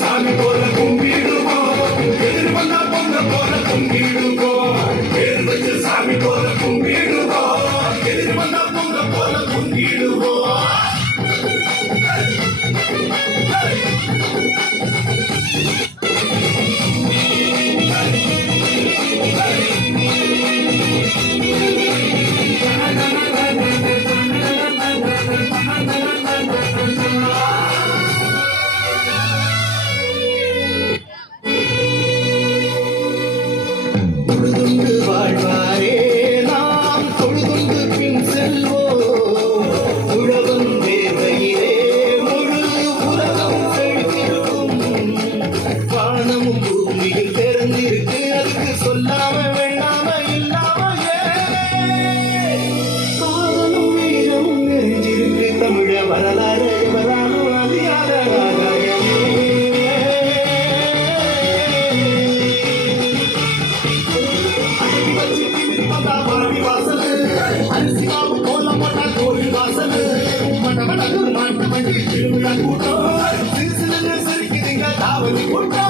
சாமி போல கும்பிடுவோம், எதிர் வந்தா பொங்க போல கும்பிடுவோம். சாமி போல கும்பிடுவோம், எதிர் வந்தா பொங்க போல கும்பிடுவோம். தொழுதுண்டு வாழ்வாரே நாம் தொழுதுண்டு பின் செல்வோம். உலகம் தேவையிலே முழு உலகம் செழித்திருக்கும். வானமும் பூமியில் பிறந்திருக்கு, அதுக்கு சொல்லாம வேண்டாம இல்லாம காதலும் வீரமும் நெஞ்சிருக்கு. தமிழ வரலாறு வராலும் அறியாத திருவிழா கூட்டம்